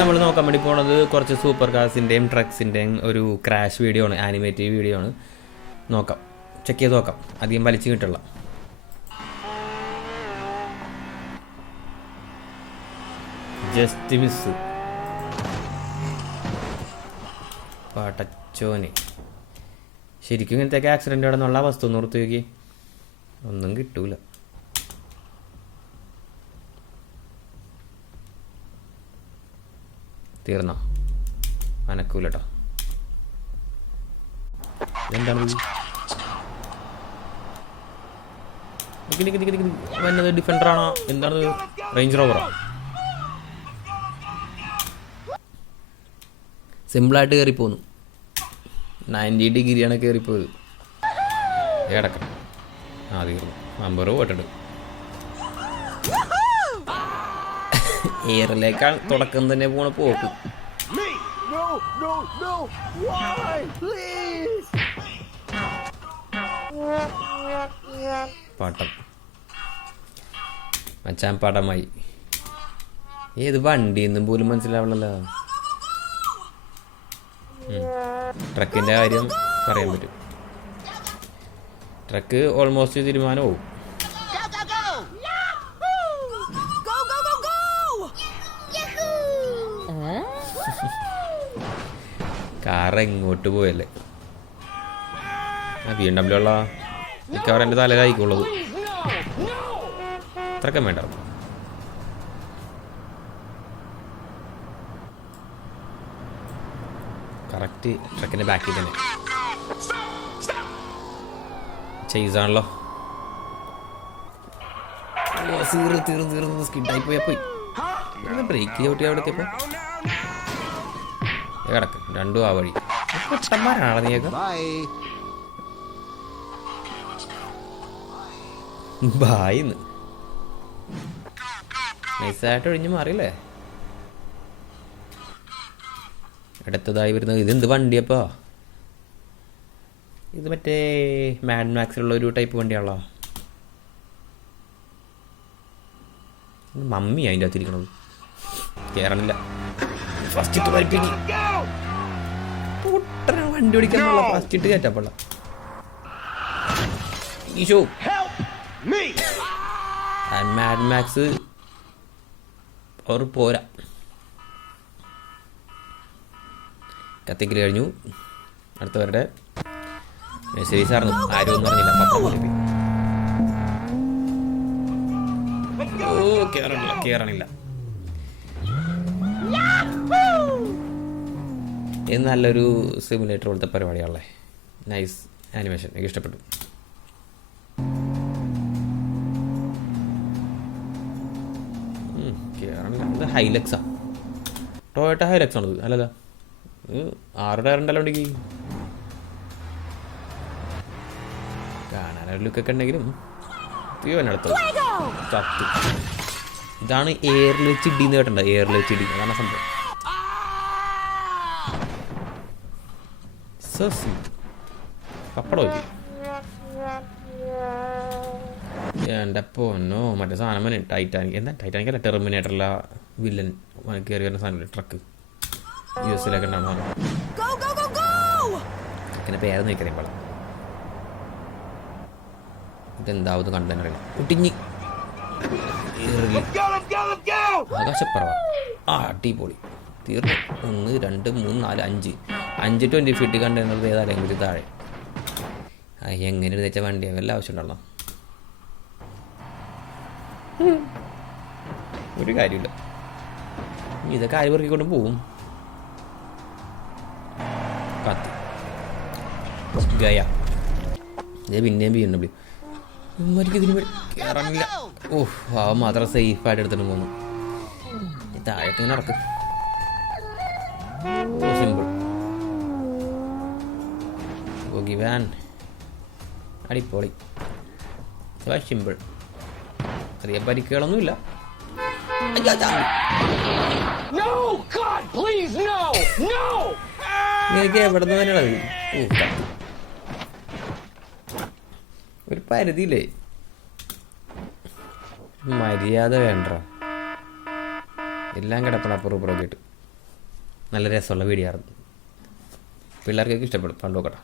നമ്മൾ നോക്കാൻ വേണ്ടി പോണത് കുറച്ച് സൂപ്പർ കാർസിൻ്റെയും ട്രക്സിൻ്റെയും ഒരു ക്രാഷ് വീഡിയോ ആണ്, ആനിമേറ്റീവ് വീഡിയോ ആണ്. നോക്കാം, ചെക്ക് ചെയ്ത് നോക്കാം. അധികം വലിച്ചു കിട്ടുള്ള. Just miss പാട്ടച്ചോന്. ശരിക്കും ഇങ്ങനത്തെയൊക്കെ ആക്സിഡൻ്റ് ആണെന്നുള്ള വസ്തു നിർത്തി നോക്കി, ഒന്നും കിട്ടൂല. തീർന്നോ? അനക്കൂലട്ടോ. എന്താണ് വന്നത്? ഡിഫൻഡറാണോ? എന്താണ്? റേഞ്ച് റോവറോ? സിമ്പിളായിട്ട് കയറിപ്പോന്നു. 90 ഡിഗ്രിയാണ് കയറിപ്പോയത്. കിടക്കണം. തീർന്നു. നമ്പർ പോയിട്ടുണ്ട്. എയറിലേക്കാണ് തുടക്കം തന്നെ പോണ പോക്ക്. പാട്ടം മച്ചാൻ പടമായി. ഏത് വണ്ടിയെന്നും പോലും മനസ്സിലാവണല്ലോ. ട്രക്കിൻ്റെ കാര്യം പറയാൻ പറ്റും. Truck almost തീരുമാനമാവും. കാർ എങ്ങോട്ട് പോയല്ലേ? BMW ഉള്ള മിക്കവാറും എൻ്റെ തലയിലായിക്കുള്ളത്. അത്രയ്ക്കും വേണ്ട. കറക്റ്റ് ട്രക്കിൻ്റെ ബാക്കിൽ തന്നെ ചെയ്സാണല്ലോ. തീർന്ന് സ്കിഡായി പോയി. ബ്രേക്ക് ചവിട്ടി അവിടെ എത്തിയപ്പോൾ കിടക്ക്. രണ്ടും ആ വഴി. പൊട്ടന്മാരാണോ നീയൊക്കെ? ബായിന്ന് നൈസായിട്ട് ഒഴിഞ്ഞു മാറിയില്ലേ? അടുത്തതായി വരുന്നത് ഇതെന്ത് വണ്ടിയപ്പോ? ഇത് മറ്റേ മാഡ് മാക്സിലുള്ള ഒരു ടൈപ്പ് വണ്ടിയാണല്ലോ. മമ്മി അതിൻ്റെ അകത്തിരിക്കണത്. കയറണില്ല. ഫസ്റ്റ് ഇട്ട് പരിപ്പിക്ക് വണ്ടി ഓടിക്കാനുള്ള ഫസ്റ്റ് ഇട്ട് കയറ്റപ്പള്ള ഈശോ. മാഡ് മാക്സ് അവർ പോരാ. കത്തിക്കൽ കഴിഞ്ഞു. അടുത്തവരുടെ മെസ്സേജ് ആയിരുന്നു. ആരും ഒന്നും പറഞ്ഞില്ല. പത്രം പോയി. കേറണില്ല. ഇത് നല്ലൊരു സിമുലേറ്റർ പോലത്തെ പരിപാടിയാണല്ലേ. നൈസ് ആനിമേഷൻ, എനിക്ക് ഇഷ്ടപ്പെട്ടു. ഇത് ഹൈലക്സാ, ടൊയോട്ട ഹൈലക്സ് ആണത്. അല്ലല്ല, 6 ടയറുണ്ടല്ലോ വണ്ടിക്ക്. കാണാനൊരു ലുക്കൊക്കെ ഉണ്ടെങ്കിലും തീവനടുത്തത് ചത്തു. ഇതാണ് എയറിൽ വെച്ച് ഇടിന്ന് കേട്ടോ. എയറിൽ വെച്ച് ഇടി, അതാണ് സംഭവം. പപ്പടം വെച്ച് എൻ്റെ പൊന്നോ. മറ്റേ സാധനം തന്നെ ടൈറ്റാനിക്. എന്താ ടൈറ്റാനിക് അല്ല, ടെർമിനേറ്ററില്ല വില്ലൻ കയറി വരുന്ന സാധനമില്ല. ട്രക്ക് US ഉണ്ടാവുന്ന സാധനം. ട്രക്കിൻ്റെ പേരെന്ന് വെക്കറിയാം പളം. ഇതെന്താവത് കണ്ടെന്നറിയില്ല. കുട്ടിഞ്ഞി ആകാശപ്പറവ. അടിപൊളി. തീർന്നു. 1 2 3 4 5 20 ഫീറ്റ് കണ്ടെയ്നർ ഏതായാലും താഴെ. എങ്ങനെ വെച്ച വണ്ടിയാണ്, വല്ല ആവശ്യമുണ്ടല്ലോ? ഒരു കാര്യമില്ല. ഇതൊക്കെ ആര് പെറുക്കിക്കൊണ്ട് പോവും? കത്തി ഗയ. പിന്നെയും BMW. ഇവർക്ക് ഇതിന് കയറാനില്ല. അവൻ മാത്രം സേഫായിട്ട് എടുത്തിട്ട് പോകുന്നു. താഴേക്ക് ഇങ്ങനെ നടക്കും. സിമ്പിൾ. ഓഗി വാൻ അടിപൊളി. സിമ്പിൾ. അധികം പരിക്കുകളൊന്നുമില്ല. എനിക്ക് എവിടെ നിന്ന് തന്നെയാണ് ഒരു പരിധിയില്ലേ? മര്യാദ വേണ്ട. എല്ലാം കിടപ്പണ അപ്പുറം ഇപ്പുറമൊക്കെ ഇട്ട്. നല്ല രസമുള്ള വീഡിയോ ആയിരുന്നു. പിള്ളേർക്കൊക്കെ ഇഷ്ടപ്പെടും. പണ്ട് നോക്കട്ടെ.